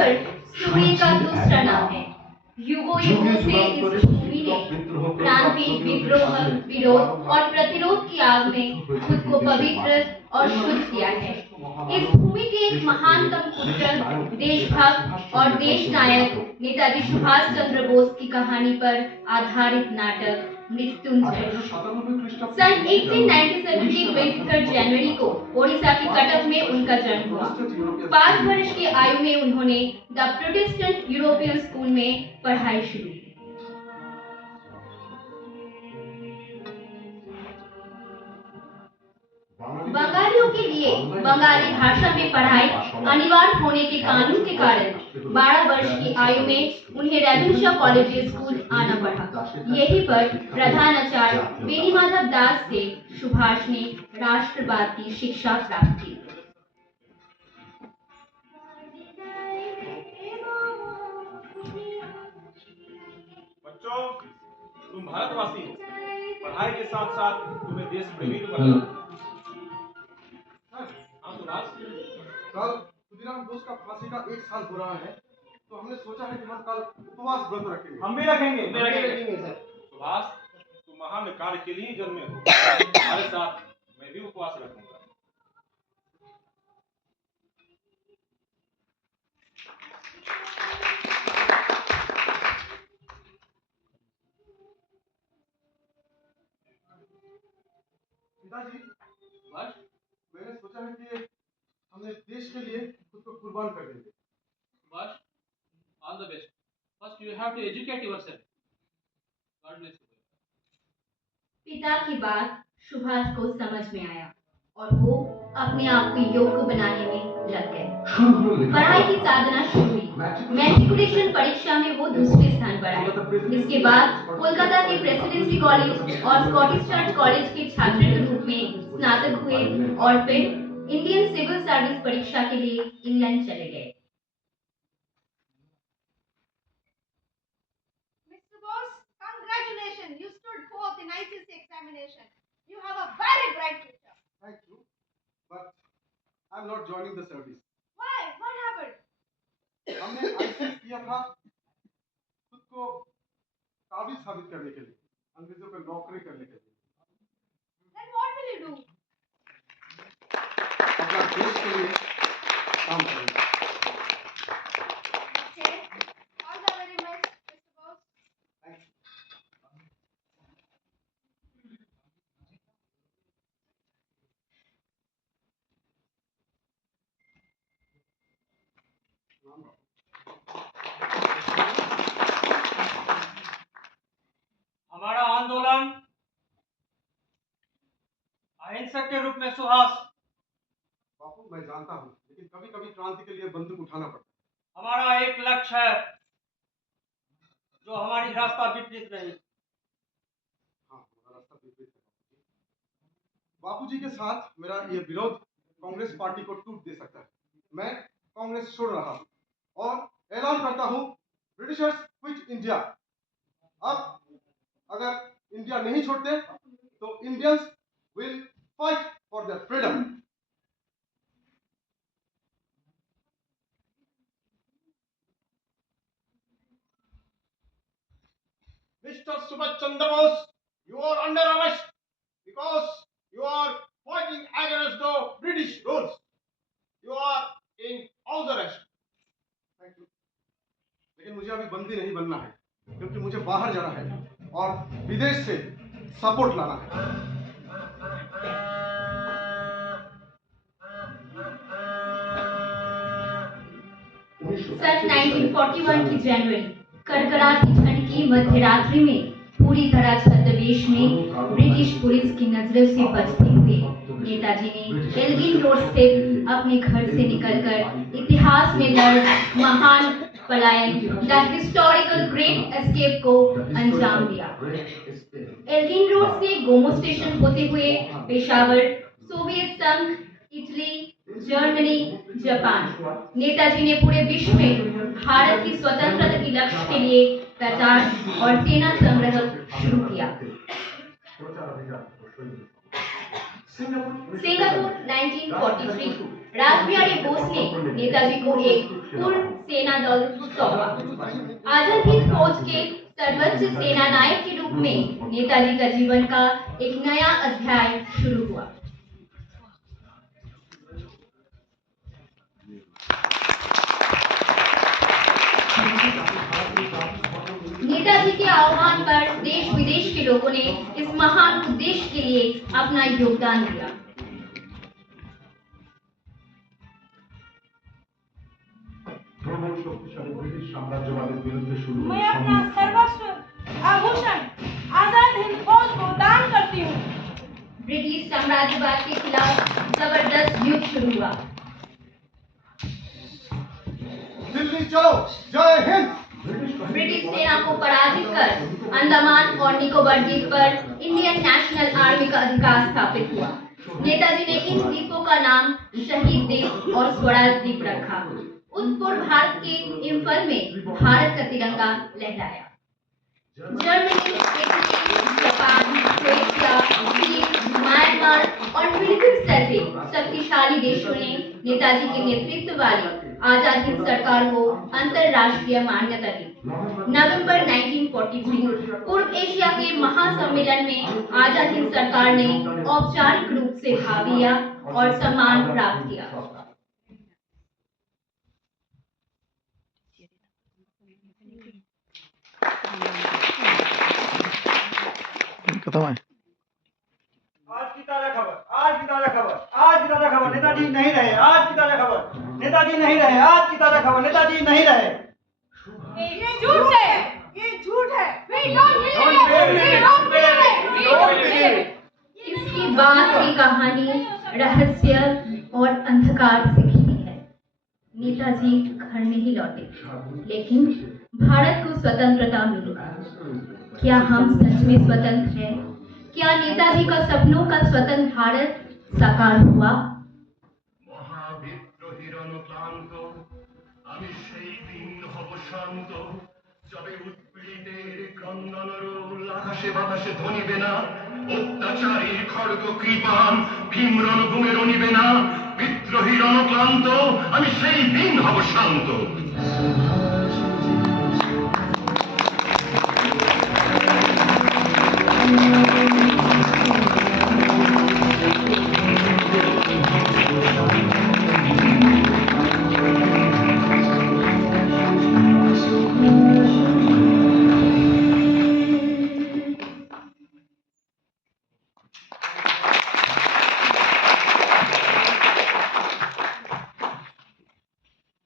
पर सूर्य का दूसरा नाम है। युगों युगों से इस भूमि ने क्रांति, विद्रोह, विरोध और प्रतिरोध की आग में खुद को पवित्र और शुद्ध किया है। इस भूमि के एक महानतम पुत्र, देशभक्त और देश नायक नेताजी सुभाष चंद्र बोस की कहानी पर आधारित नाटक मृत्युंजय। सन 1897 की 23 जनवरी को ओडिशा के कटक में उनका जन्म हुआ। 5 वर्ष की आयु में उन्होंने द प्रोटेस्टेंट यूरोपियन स्कूल में पढ़ाई शुरू की। बंगालियों के लिए बंगाली भाषा में पढ़ाई अनिवार्य होने के कानून के कारण 12 वर्ष की आयु में उन्हें रेवेन्शा कॉलेज स्कूल आना पड़ा। यहीं पर प्रधानाचार्य बेनीमाधव दास से सुभाष ने राष्ट्रवाद की शिक्षा प्राप्त की। बच्चों, तुम भारतवासी हो, पढ़ाई के साथ साथ तुम्हें देश प्रेमी भी बनना। कल खुदीराम बोस का फांसी का 1 साल हो रहा है, तो हमने सोचा है कि हम कल उपवास व्रत रखेंगे। हम भी रखेंगे सर। सुभाष, तुम महान कार्य के लिए जन्मे हो। हमारे साथ मैं भी उपवास रखूंगा। पिताजी, बस मैंने सोचा है कि हमने देश के लिए खुद को कुर्बान कर देंगे। बस, all the best. First, you have to educate yourself. God bless you. पिता की बात सुभाष को समझ में आया और वो अपने आप को योग्य बनाने में लग गए। पढ़ाई की साधना शुरू हुई। मैट्रिकुलेशन परीक्षा में वो दूसरे स्थान पर आए। इसके बाद कोलकाता के प्रेसिडेंसी कॉलेज और स्कॉटिश चर्च कॉलेज के छात्र के रूप में स्नातक हुए और फिर इंडियन सिविल सर्विस परीक्षा के लिए इंग्लैंड चले गए। Mr. Bose, congratulations! You stood fourth in ICC examination. You have a very bright future. Thank you, but I'm not joining the service. Why? What happened? हमने आईसीएस किया था खुद को काबिल साबित करने के लिए, अंग्रेजों पे नौकरी करने के लिए। Then what will you do? अपना देश के लिए काम करेंगे। Okay. All the very best, Mr. Bose. Thank you. हमारा आंदोलन अहिंसक के रूप में सुहास। बापू, मैं जानता हूँ, लेकिन कभी-कभी क्रांति के लिए बंदूक उठाना पड़ता है। हमारा एक लक्ष्य है जो हमारी रास्ता विपरीत नहीं। हाँ, हमारा रास्ता विपरीत है। बापूजी के साथ मेरा ये विरोध कांग्रेस पार्टी को टूट दे सकता है। मैं कांग्रेस छोड़ रहा हूँ और ऐलान करता हूँ, ब्रिटिशर्स क्विट इंडिया। अब अगर इंडिया नहीं छोड़ते तो Indians will fight for their freedom. Mr. Subhash Chandra Bose, you are under arrest because you are fighting against the British rules. You are in house arrest. Thank you. लेकिन मुझे अभी बंदी नहीं बनना है, क्योंकि मुझे बाहर जाना है और विदेश से सपोर्ट लाना है। सन 1941 की जनवरी, करकराती ठंड की मध्य रात्रि में पूरी तरह छद्मवेश में ब्रिटिश पुलिस की नजरों से बचते हुए नेताजी ने एल्गिन रोड स्थित अपने घर से निकलकर इतिहास में दर्ज महान पलायन, द हिस्टोरिकल ग्रेट एस्केप को अंजाम दिया। एल्गिन रोड से गोमो स्टेशन होते हुए पेशावर, सोवियत संघ, इटली, जर्मनी, जापान, नेताजी ने पूरे विश्व में भारत की स्वतंत्रता के लक्ष्य के लिए प्रचार और सेना संग्रह शुरू किया। सिंगापुर 1943 रासबिहारी बोस ने नेताजी को एक पूर्ण सेना दल सौंपा। आजाद हिंद फौज के सर्वोच्च सेना नायक के रूप में नेताजी का जीवन का एक नया अध्याय शुरू हुआ। नेताजी के आह्वान पर देश विदेश के लोगों ने इस महान उद्देश्य के लिए अपना योगदान दिया। मैं अपना सर्वस्व आभूषण आजाद हिंद फौज को दान करती हूँ। ब्रिटिश साम्राज्यवाद के खिलाफ जबरदस्त युद्ध शुरू हुआ। दिल्ली चलो, जय हिंद। ब्रिटिश सेना को पराजित कर अंडमान और निकोबार द्वीप पर इंडियन नेशनल आर्मी का अधिकार स्थापित हुआ। नेताजी ने इन द्वीपों का नाम शहीद द्वीप और स्वराज द्वीप रखा। उत्तर भारत के इम्फल में भारत का तिरंगा लहराया। जर्मनी, इटली, जापान, क्रोएशिया, चीन, म्यांमार और फिलीपींस जैसे शक्तिशाली देशों ने नेताजी के नेतृत्व वाली आजाद हिंद सरकार को अंतरराष्ट्रीय मान्यता दी। नवंबर 1943 पूर्व एशिया के महासम्मेलन में आजाद हिंद सरकार ने औपचारिक रूप से भाग लिया और सम्मान प्राप्त किया। खत्म है। आज की ताजा खबर, आज की ताजा खबर, आज की ताजा खबर, नेताजी नहीं रहे। आज की ताजा खबर, नेताजी नहीं रहे। आज की ताजा खबर, नेताजी नहीं रहे। ये झूठ है, ये झूठ है। We don't believe it. इसकी बाद की कहानी रहस्य और अंधकार से घिरी है। नेताजी घर नहीं लौटे, लेकिन भारत को स्वतंत्रता मिली। क्या हम सच में स्वतंत्र हैं? क्या नेताजी का सपनों का स्वतंत्र भारत साकार हुआ? অত্যাচারী খড়গ কৃপান ভীম রণভূমে রণিবে না বিদ্রোহী রণক্লান্ত আমি সেই দিন হব শান্ত